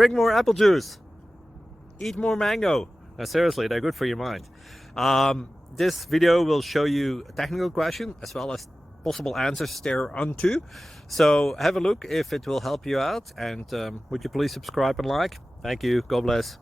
Drink more apple juice. Eat more mango. Now, seriously, they're good for your mind. This video will show you a technical question as well as possible answers thereunto. So have a look if it will help you out, and would you please subscribe and like? Thank you. God bless.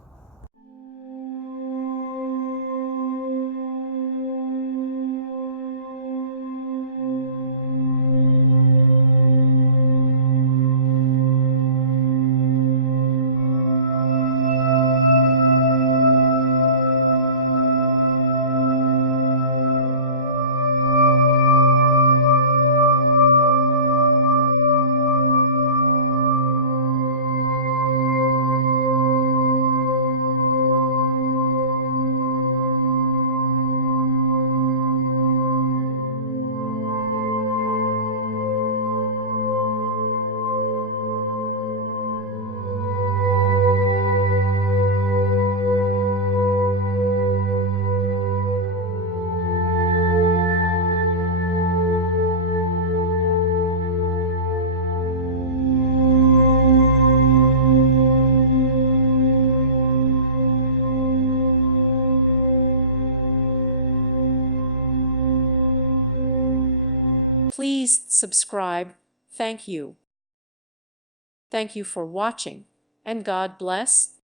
Please subscribe. Thank you. Thank you for watching, and God bless.